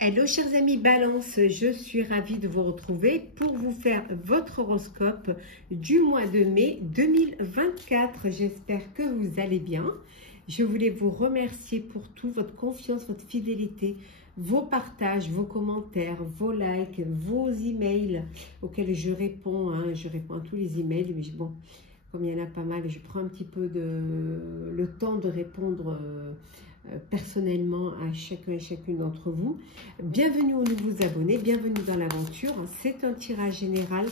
Hello chers amis Balance, je suis ravie de vous retrouver pour vous faire votre horoscope du mois de mai 2024. J'espère que vous allez bien. Je voulais vous remercier pour tout, votre confiance, votre fidélité, vos partages, vos commentaires, vos likes, vos emails auxquels je réponds. Je réponds à tous les emails, mais bon, comme il y en a pas mal, je prends un petit peu le temps de répondre personnellement à chacun et chacune d'entre vous. Bienvenue aux nouveaux abonnés, bienvenue dans l'aventure. C'est un tirage général.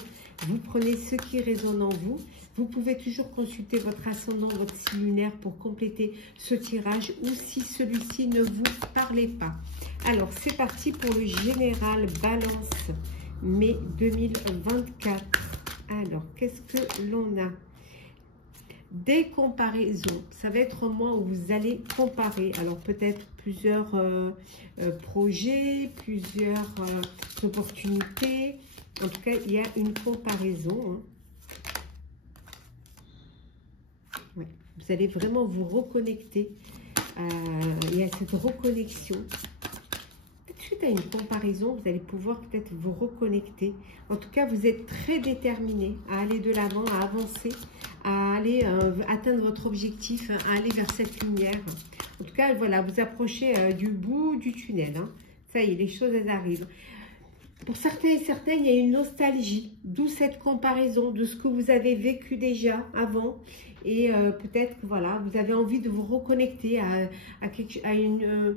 Vous prenez ce qui résonne en vous. Vous pouvez toujours consulter votre ascendant, votre signe lunaire pour compléter ce tirage ou si celui-ci ne vous parlait pas. Alors, c'est parti pour le général Balance mai 2024. Alors, qu'est-ce que l'on a ? Des comparaisons, ça va être un mois où vous allez comparer, alors peut-être plusieurs projets, plusieurs opportunités, en tout cas il y a une comparaison. Ouais. Vous allez vraiment vous reconnecter, il y a cette reconnexion. Suite à une comparaison, vous allez pouvoir peut-être vous reconnecter. En tout cas, vous êtes très déterminé à aller de l'avant, à avancer, à aller atteindre votre objectif, à aller vers cette lumière. En tout cas, voilà, vous approchez du bout du tunnel. Ça y est, les choses, elles arrivent. Pour certains et certaines, il y a une nostalgie, d'où cette comparaison de ce que vous avez vécu déjà avant. Et peut-être que voilà, vous avez envie de vous reconnecter à une...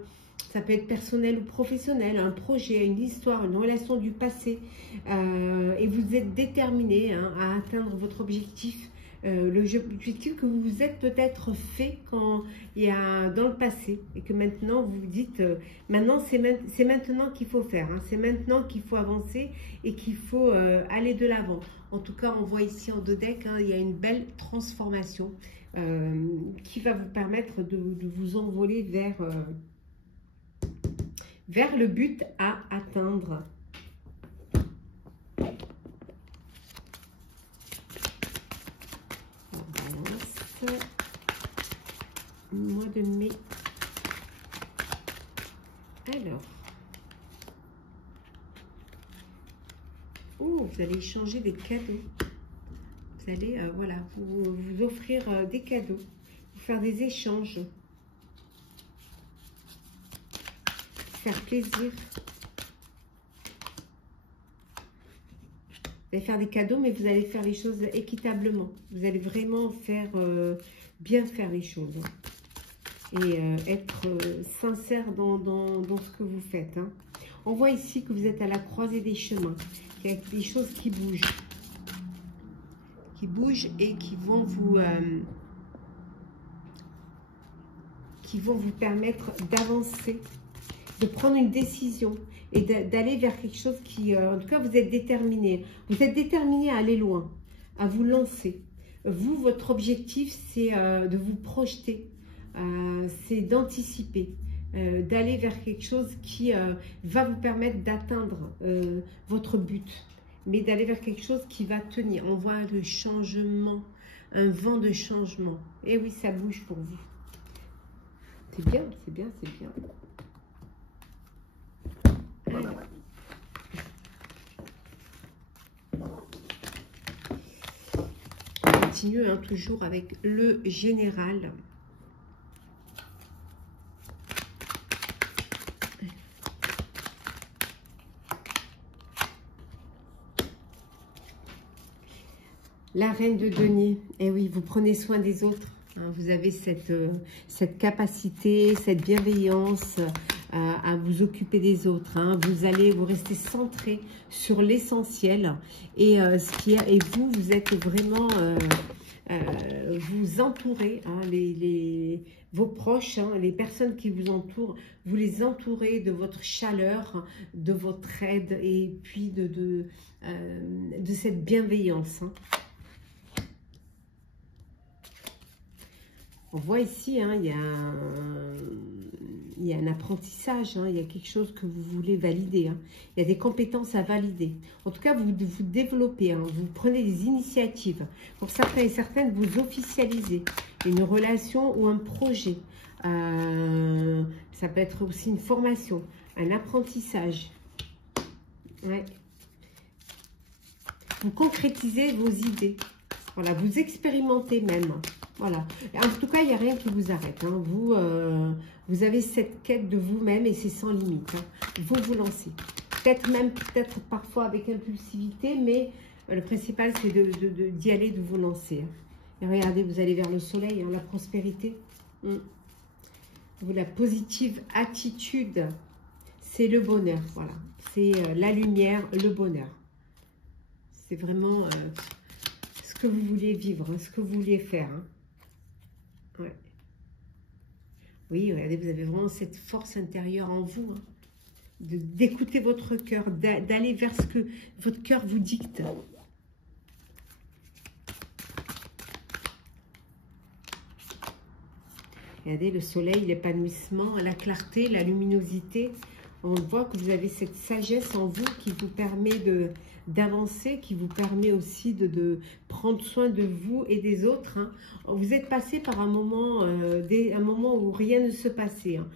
ça peut être personnel ou professionnel, un projet, une histoire, une relation du passé. Et vous êtes déterminé à atteindre votre objectif. L'objectif que vous vous êtes peut-être fait quand il y a dans le passé. Et que maintenant vous vous dites, maintenant c'est maintenant qu'il faut faire. C'est maintenant qu'il faut avancer et qu'il faut aller de l'avant. En tout cas, on voit ici en deux decks, il y a une belle transformation qui va vous permettre de vous envoler vers le but à atteindre. Balance, mois de mai. Alors, vous allez échanger des cadeaux. Vous allez, voilà, vous offrir des cadeaux, vous faire des échanges. Faire plaisir. Vous allez faire des cadeaux, mais vous allez faire les choses équitablement. Vous allez vraiment faire bien faire les choses. Et être sincère dans ce que vous faites. On voit ici que vous êtes à la croisée des chemins. Il y a des choses qui bougent. Qui bougent et qui vont vous permettre d'avancer, de prendre une décision et d'aller vers quelque chose qui, en tout cas, vous êtes déterminé. Vous êtes déterminé à aller loin, à vous lancer. Vous, votre objectif, c'est de vous projeter, c'est d'anticiper, d'aller vers quelque chose qui va vous permettre d'atteindre votre but, mais d'aller vers quelque chose qui va tenir. On voit le changement, un vent de changement. Et oui, ça bouge pour vous. C'est bien, c'est bien, c'est bien. On continue toujours avec le général. La reine de denier. Eh oui, vous prenez soin des autres. Vous avez cette capacité, cette bienveillance à vous occuper des autres. Vous allez vous rester centré sur l'essentiel. Et vous êtes vraiment... vous entourez vos proches, les personnes qui vous entourent, vous les entourez de votre chaleur, de votre aide et puis de cette bienveillance. On voit ici, il y a un apprentissage, il y a quelque chose que vous voulez valider. Il y a des compétences à valider. En tout cas, vous développez, vous prenez des initiatives. Pour certains et certaines, vous officialisez une relation ou un projet. Ça peut être aussi une formation, un apprentissage. Ouais. Vous concrétisez vos idées. Voilà, vous expérimentez même. Voilà. En tout cas, il n'y a rien qui vous arrête. Hein. Vous avez cette quête de vous-même et c'est sans limite. Hein. Vous vous lancez. Peut-être parfois avec impulsivité, mais le principal, c'est d'y aller, de vous lancer. Hein. Et regardez, vous allez vers le soleil, hein, la prospérité. La positive attitude, c'est le bonheur. Voilà. C'est la lumière, le bonheur. C'est vraiment ce que vous vouliez vivre, hein, ce que vous vouliez faire. Hein. Ouais. Oui, regardez, vous avez vraiment cette force intérieure en vous, hein, d'écouter votre cœur, d'aller vers ce que votre cœur vous dicte. Regardez, le soleil, l'épanouissement, la clarté, la luminosité. On voit que vous avez cette sagesse en vous qui vous permet d'avancer, qui vous permet aussi de prendre soin de vous et des autres. Hein. Vous êtes passé par un moment où rien ne se passait. Hein.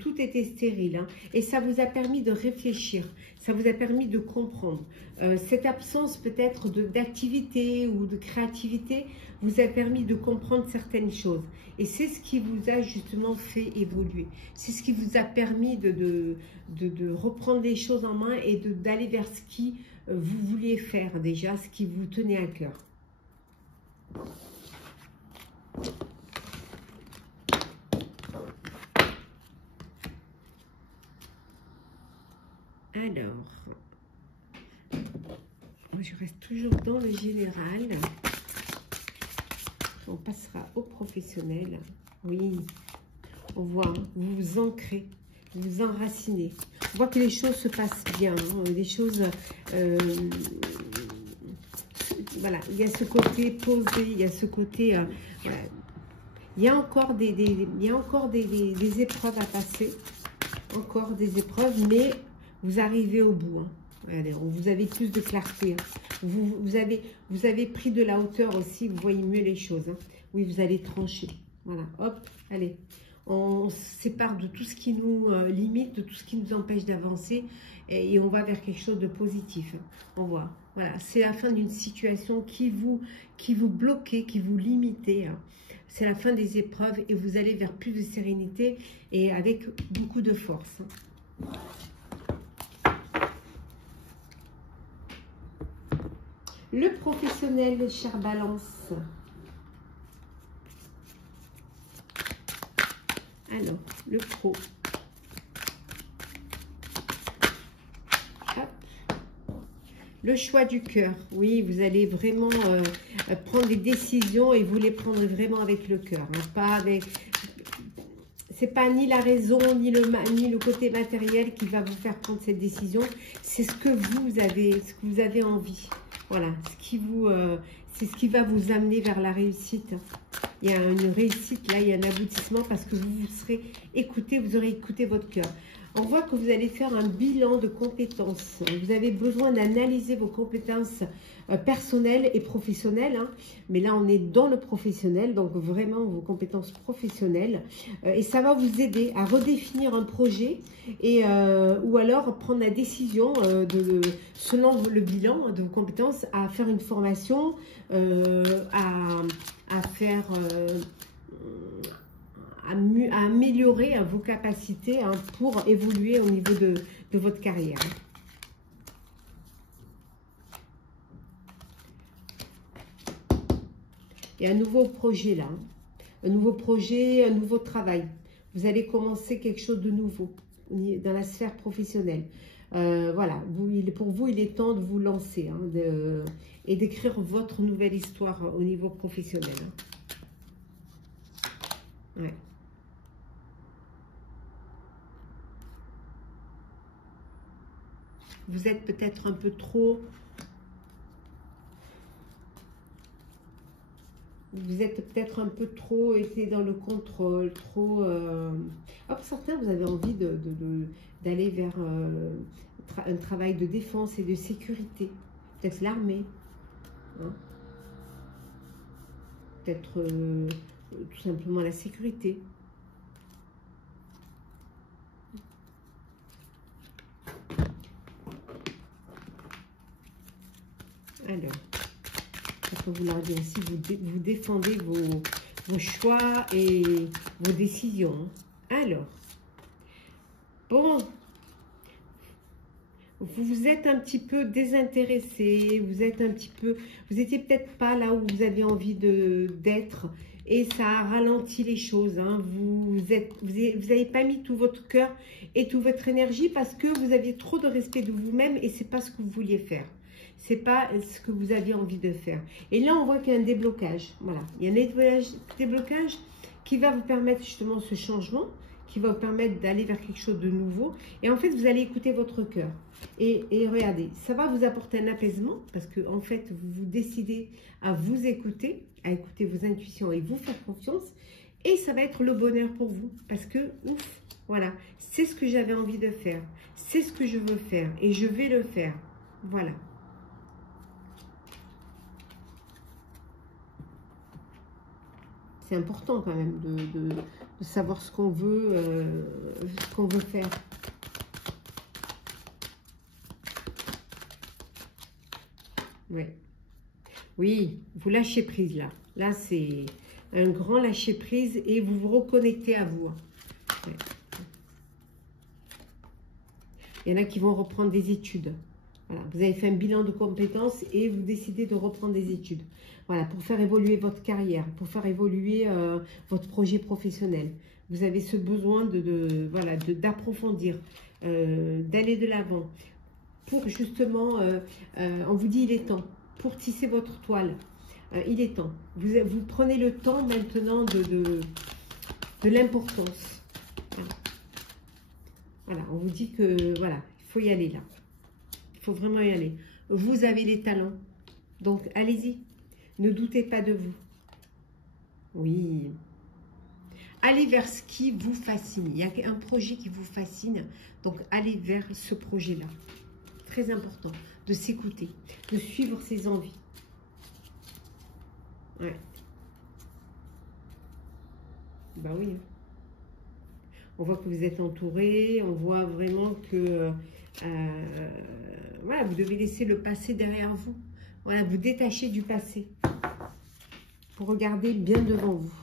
Tout était stérile. Hein. Et ça vous a permis de réfléchir. Ça vous a permis de comprendre. Cette absence peut-être d'activité ou de créativité vous a permis de comprendre certaines choses. Et c'est ce qui vous a justement fait évoluer. C'est ce qui vous a permis de reprendre les choses en main et d'aller vers ce qui vous vouliez faire déjà, ce qui vous tenait à cœur. Alors, je reste toujours dans le général. On passera au professionnel. Oui, on voit, vous vous ancrez, vous vous enracinez. On voit que les choses se passent bien, hein, les choses... voilà, il y a ce côté posé, il y a ce côté... voilà. Il y a encore des épreuves à passer, encore des épreuves, mais vous arrivez au bout. Hein. Regardez, vous avez plus de clarté. Hein. Vous avez pris de la hauteur aussi, vous voyez mieux les choses. Hein. Oui, vous allez trancher. Voilà, hop, allez. On se sépare de tout ce qui nous limite, de tout ce qui nous empêche d'avancer et on va vers quelque chose de positif. Hein. On voit, voilà, c'est la fin d'une situation qui vous bloquait, qui vous limitait. Hein. C'est la fin des épreuves et vous allez vers plus de sérénité et avec beaucoup de force. Hein. Le professionnel, chère Balance. Alors, le pro. Hop. Le choix du cœur. Oui, vous allez vraiment prendre des décisions et vous les prendre vraiment avec le cœur. Hein, pas avec... C'est pas ni la raison, ni le côté matériel qui va vous faire prendre cette décision. C'est ce que vous avez envie. Voilà, c'est ce qui va vous amener vers la réussite. Il y a une réussite, là, il y a un aboutissement parce que vous serez écouté, vous aurez écouté votre cœur. On voit que vous allez faire un bilan de compétences. Vous avez besoin d'analyser vos compétences personnelles et professionnelles. Hein. Mais là, on est dans le professionnel, donc vraiment vos compétences professionnelles. Et ça va vous aider à redéfinir un projet et, ou alors prendre la décision, selon le bilan de vos compétences, à faire une formation, à faire... à améliorer vos capacités hein, pour évoluer au niveau de votre carrière. Il y a un nouveau projet là, hein. Un nouveau projet, un nouveau travail. Vous allez commencer quelque chose de nouveau dans la sphère professionnelle. Voilà, pour vous, il est temps de vous lancer hein, et d'écrire votre nouvelle histoire au niveau professionnel. Hein. Ouais. Vous êtes peut-être un peu trop... Vous êtes peut-être un peu trop été dans le contrôle, trop... Pour certains, vous avez envie d'aller vers un travail de défense et de sécurité. Peut-être l'armée. Hein. Peut-être tout simplement la sécurité. Alors, ça peut vouloir dire aussi vous défendez vos choix et vos décisions. Alors, bon, vous êtes un petit peu désintéressé, vous étiez peut-être pas là où vous aviez envie d'être et ça a ralenti les choses. Hein. Vous n'avez pas mis tout votre cœur et toute votre énergie parce que vous aviez trop de respect de vous-même et c'est pas ce que vous vouliez faire. C'est pas ce que vous aviez envie de faire. Et là, on voit qu'il y a un déblocage. Voilà, il y a un déblocage qui va vous permettre justement ce changement, qui va vous permettre d'aller vers quelque chose de nouveau. Et en fait, vous allez écouter votre cœur. Et regardez, ça va vous apporter un apaisement parce que en fait, vous décidez à vous écouter, à écouter vos intuitions et vous faire confiance. Et ça va être le bonheur pour vous parce que, ouf, voilà, c'est ce que j'avais envie de faire. C'est ce que je veux faire et je vais le faire. Voilà. C'est important quand même de savoir ce qu'on veut faire. Ouais. Oui, vous lâchez prise là. Là, c'est un grand lâcher prise et vous vous reconnectez à vous. Ouais. Il y en a qui vont reprendre des études. Voilà. Vous avez fait un bilan de compétences et vous décidez de reprendre des études. Voilà, pour faire évoluer votre carrière, pour faire évoluer votre projet professionnel. Vous avez ce besoin d'approfondir, d'aller de l'avant. Pour justement, on vous dit il est temps, pour tisser votre toile, il est temps. Vous prenez le temps maintenant de l'importance. Voilà. Voilà, on vous dit que voilà, il faut y aller là. Il faut vraiment y aller. Vous avez les talents, donc allez-y. Ne doutez pas de vous. Oui. Allez vers ce qui vous fascine. Il y a un projet qui vous fascine. Donc, allez vers ce projet-là. Très important de s'écouter, de suivre ses envies. Ouais. Bah oui. On voit que vous êtes entouré. On voit vraiment que voilà, vous devez laisser le passé derrière vous. Voilà, vous détachez du passé pour regarder bien devant vous.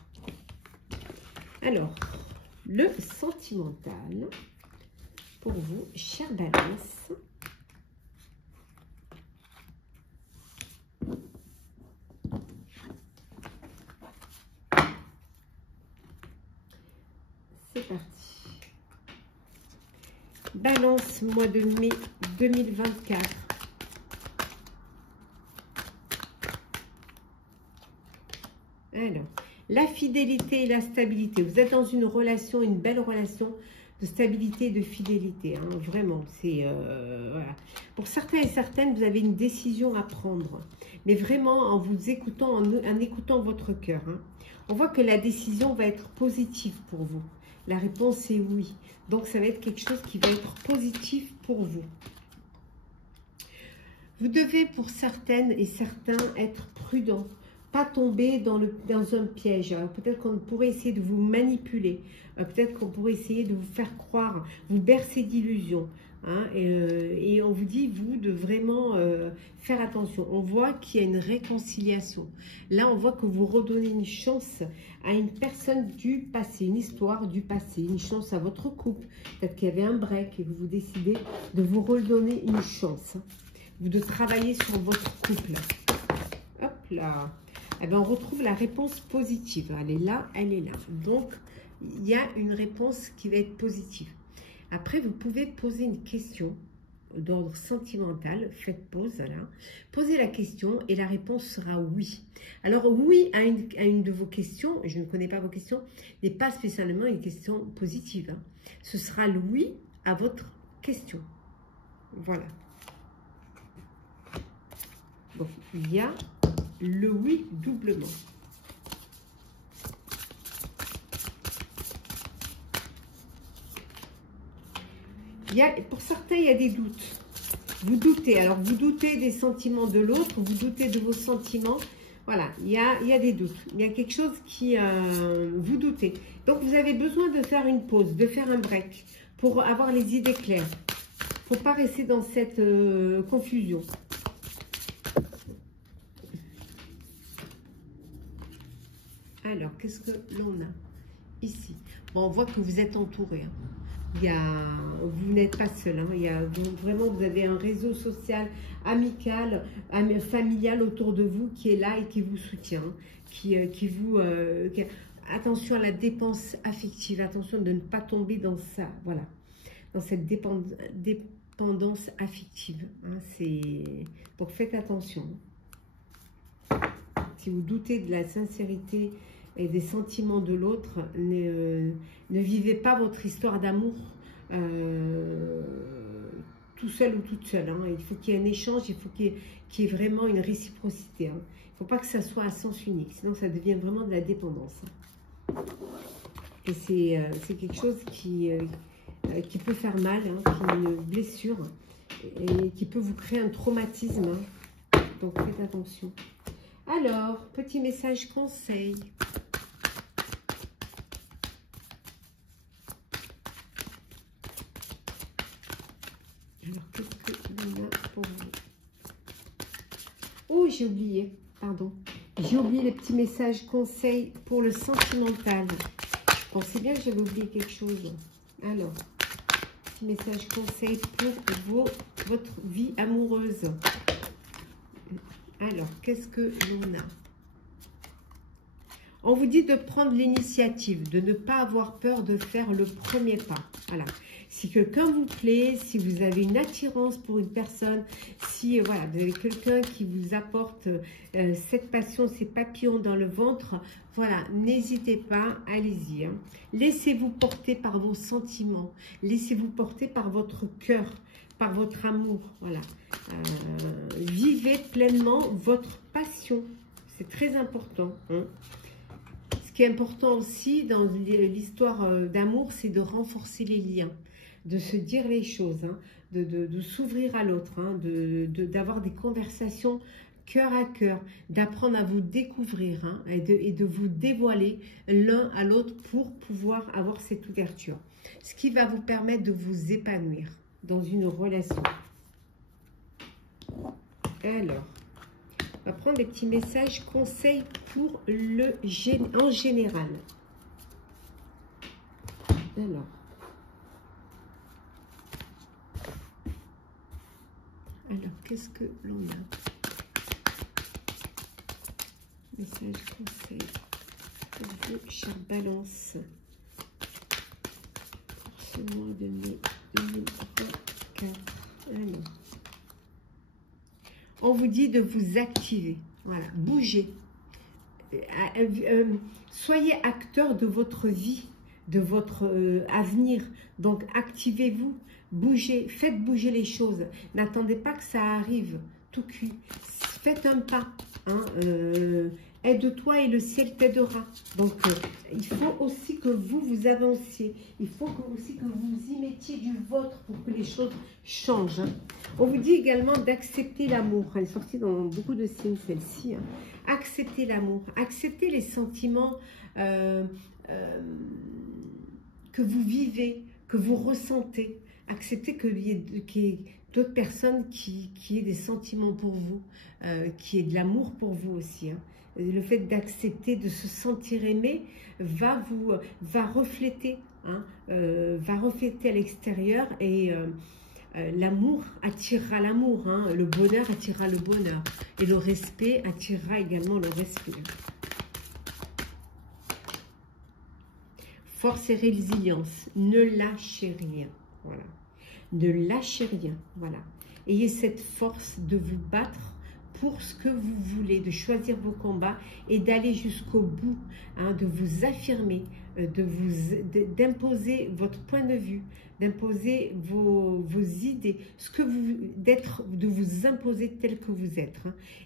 Alors, le sentimental pour vous, chère Balance. C'est parti. Balance, mois de mai 2024. Alors, la fidélité et la stabilité. Vous êtes dans une relation, une belle relation de stabilité et de fidélité. Hein, vraiment, c'est... voilà. Pour certains et certaines, vous avez une décision à prendre. Mais vraiment, en vous écoutant, en écoutant votre cœur. Hein, on voit que la décision va être positive pour vous. La réponse est oui. Donc, ça va être quelque chose qui va être positif pour vous. Vous devez, pour certaines et certains, être prudent. Pas tomber dans un piège. Peut-être qu'on pourrait essayer de vous manipuler. Peut-être qu'on pourrait essayer de vous faire croire, vous bercer d'illusions. Hein, et on vous dit, vous, de vraiment faire attention. On voit qu'il y a une réconciliation. Là, on voit que vous redonnez une chance à une personne du passé, une histoire du passé, une chance à votre couple. Peut-être qu'il y avait un break et que vous décidez de vous redonner une chance. Ou de travailler sur votre couple. Hop là. Eh bien, on retrouve la réponse positive. Elle est là, elle est là. Donc, il y a une réponse qui va être positive. Après, vous pouvez poser une question d'ordre sentimental. Faites pause, là. Posez la question et la réponse sera oui. Alors, oui à une de vos questions, je ne connais pas vos questions, n'est pas spécialement une question positive. Hein. Ce sera le oui à votre question. Voilà. Donc, il y a le oui doublement. Pour certains, il y a des doutes. Vous doutez. Alors, vous doutez des sentiments de l'autre, vous doutez de vos sentiments. Voilà, il y a des doutes. Il y a quelque chose qui... vous doutez. Donc, vous avez besoin de faire une pause, de faire un break pour avoir les idées claires. Il ne faut pas rester dans cette confusion. Alors, qu'est-ce que l'on a ici? Bon, on voit que vous êtes entouré. Vous n'êtes pas seul. Vraiment, vous avez un réseau social, amical, familial autour de vous qui est là et qui vous soutient. Attention à la dépense affective. Attention de ne pas tomber dans ça. Voilà. Dans cette dépendance affective. Donc, faites attention. Si vous doutez de la sincérité et des sentiments de l'autre, ne vivez pas votre histoire d'amour tout seul ou toute seule. Il faut qu'il y ait un échange, il faut qu'il y ait vraiment une réciprocité. Il ne faut pas que ça soit à sens unique, sinon ça devient vraiment de la dépendance. Et c'est quelque chose qui peut faire mal, qui est une blessure et qui peut vous créer un traumatisme. Donc faites attention. Alors, petit message conseil. Alors, qu'est-ce que l'on a pour vous? Oh, j'ai oublié, pardon. J'ai oublié les petits messages conseils pour le sentimental. Je pensais bien que j'avais oublié quelque chose. Alors, petit message conseil pour votre vie amoureuse. Alors, qu'est-ce que l'on a? On vous dit de prendre l'initiative, de ne pas avoir peur de faire le premier pas. Voilà. Si quelqu'un vous plaît, si vous avez une attirance pour une personne, si voilà, vous avez quelqu'un qui vous apporte cette passion, ces papillons dans le ventre, voilà, n'hésitez pas, allez-y. Laissez-vous porter par vos sentiments, laissez-vous porter par votre cœur, par votre amour, voilà. Vivez pleinement votre passion, c'est très important. Ce qui est important aussi dans l'histoire d'amour, c'est de renforcer les liens, de se dire les choses, de s'ouvrir à l'autre, d'avoir des conversations cœur à cœur, d'apprendre à vous découvrir et de vous dévoiler l'un à l'autre pour pouvoir avoir cette ouverture. Ce qui va vous permettre de vous épanouir dans une relation. Alors, on va prendre des petits messages conseils pour en général. Alors, qu'est-ce que l'on a? Message conseil pour vous, chère Balance, pour ce mois de mai 2024. Alors, on vous dit de vous activer, voilà, bougez, soyez acteur de votre vie, de votre avenir, donc activez-vous, bougez, faites bouger les choses, n'attendez pas que ça arrive tout cuit, faites un pas, aide-toi et le ciel t'aidera. Donc il faut aussi que vous avanciez, il faut aussi que vous y mettiez du vôtre pour que les choses changent. On vous dit également d'accepter l'amour, elle est sortie dans beaucoup de signes celle-ci. Accepter l'amour, accepter les sentiments que vous vivez, que vous ressentez, accepter qu'il y ait d'autres personnes qui aient des sentiments pour vous, qui aient de l'amour pour vous aussi. Le fait d'accepter, de se sentir aimé va refléter à l'extérieur et l'amour attirera l'amour, le bonheur attirera le bonheur et le respect attirera également le respect. Force et résilience, ne lâchez rien, voilà. Ne lâchez rien, voilà. Ayez cette force de vous battre pour ce que vous voulez, de choisir vos combats et d'aller jusqu'au bout, de vous affirmer, d'imposer votre point de vue, d'imposer vos idées, de vous imposer tel que vous êtes.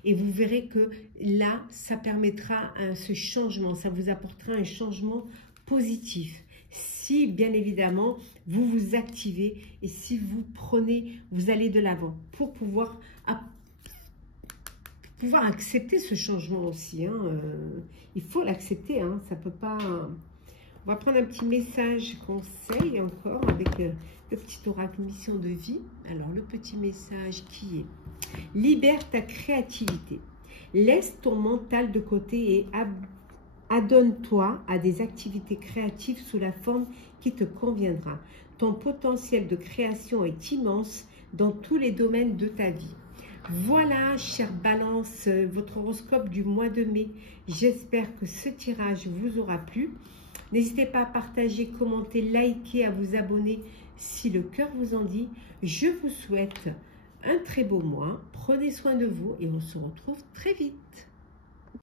Et vous verrez que là, ça permettra ce changement, ça vous apportera un changement positif. Si, bien évidemment, vous vous activez et si vous allez de l'avant pour pouvoir accepter ce changement aussi. Il faut l'accepter, ça peut pas... On va prendre un petit message conseil encore avec le petit oracle mission de vie. Alors, le petit message qui est: libère ta créativité. Laisse ton mental de côté et Adonne-toi à des activités créatives sous la forme qui te conviendra. Ton potentiel de création est immense dans tous les domaines de ta vie. Voilà, chère Balance, votre horoscope du mois de mai. J'espère que ce tirage vous aura plu. N'hésitez pas à partager, commenter, liker, à vous abonner si le cœur vous en dit. Je vous souhaite un très beau mois. Prenez soin de vous et on se retrouve très vite.